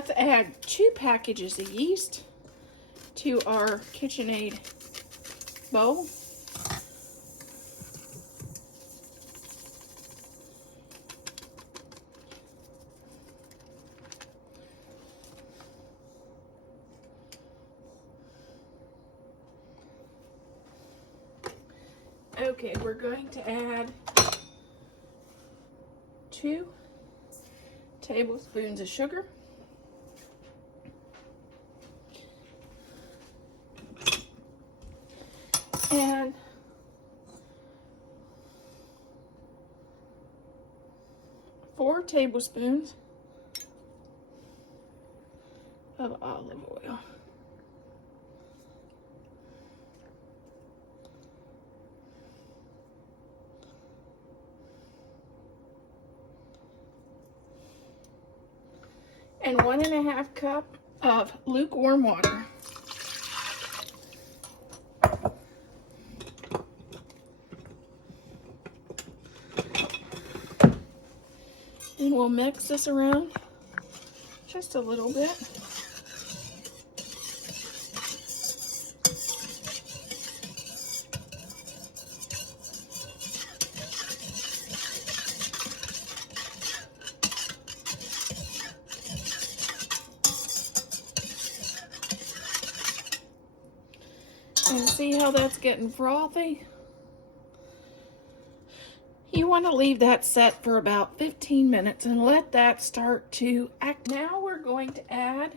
let's add 2 packages of yeast to our KitchenAid bowl. Okay, we're going to add 2 tablespoons of sugar. And 4 tablespoons of olive oil. And 1½ cup of lukewarm water. And we'll mix this around just a little bit. And see how that's getting frothy? You want to leave that set for about 15 minutes and let that start to act. Now we're going to add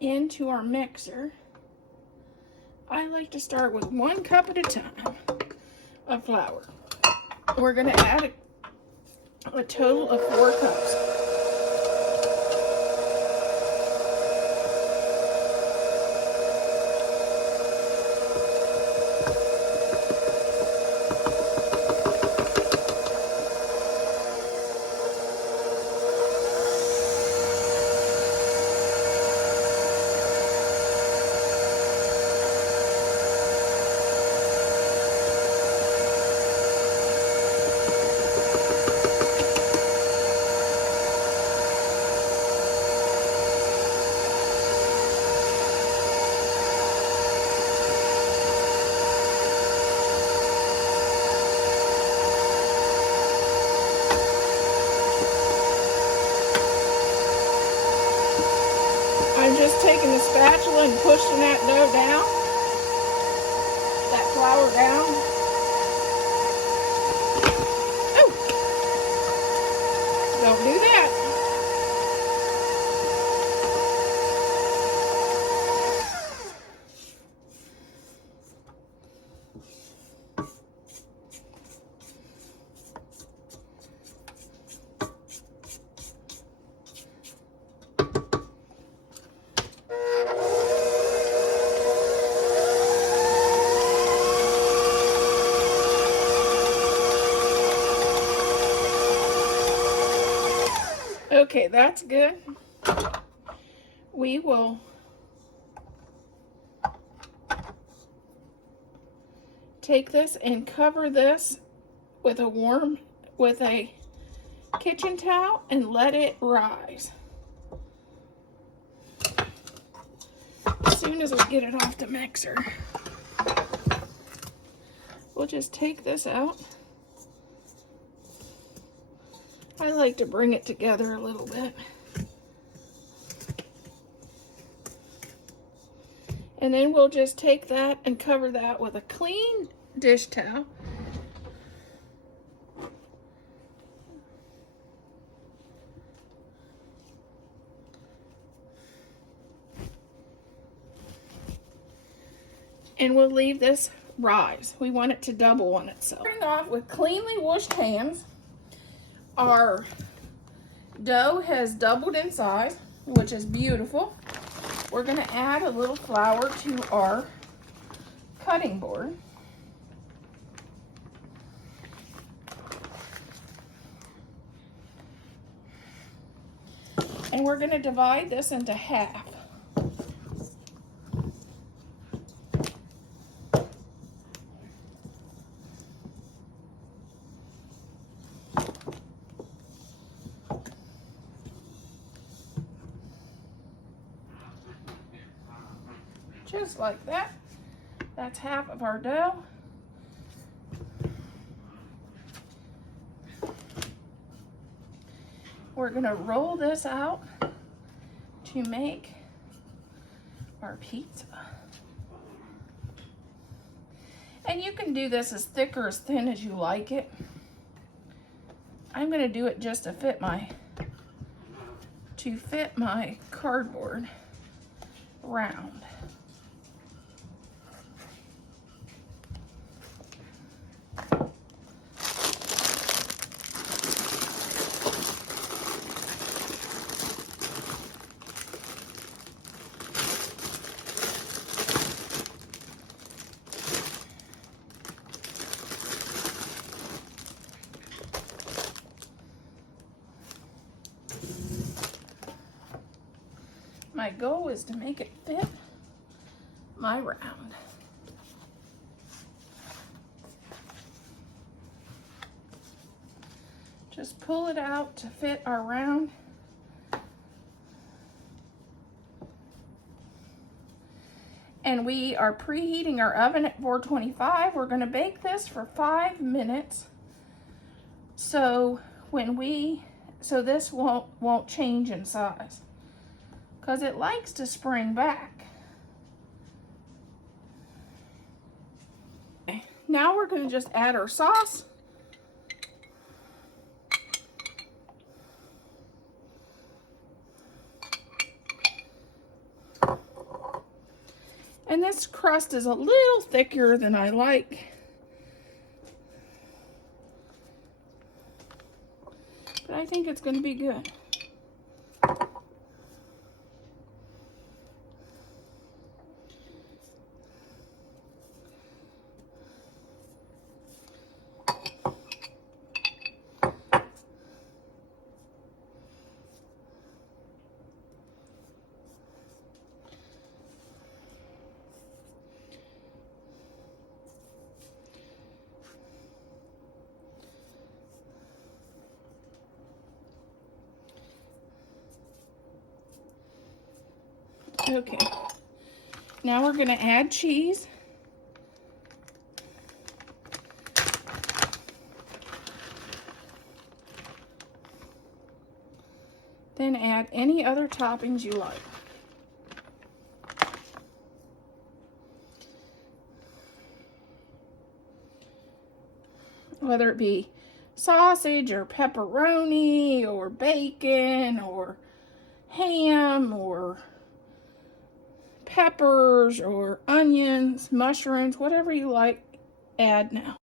into our mixer. I like to start with 1 cup at a time of flour. We're going to add a total of 4 cups. I'm just taking the spatula and pushing that dough down, that flour down. Oh! Don't do that. Okay, that's good. We will take this and cover this with a kitchen towel and let it rise. As soon as we get it off the mixer, we'll just take this out. I like to bring it together a little bit. And then we'll just take that and cover that with a clean dish towel. And we'll leave this rise. We want it to double on itself. Starting off with cleanly washed hands. Our dough has doubled in size, which is beautiful. We're going to add a little flour to our cutting board. And we're going to divide this into half. just like that. That's half of our dough. We're gonna roll this out to make our pizza. And you can do this as thick or as thin as you like it. I'm gonna do it just to fit my cardboard round. My goal is to make it fit my round. Just pull it out to fit our round. And we are preheating our oven at 425. We're going to bake this for 5 minutes. So this won't change in size, because it likes to spring back. Okay, now we're going to just add our sauce. And this crust is a little thicker than I like. But I think it's going to be good. Okay, now we're going to add cheese. Then add any other toppings you like. Whether it be sausage or pepperoni or bacon or ham or peppers or onions, mushrooms, whatever you like, add now.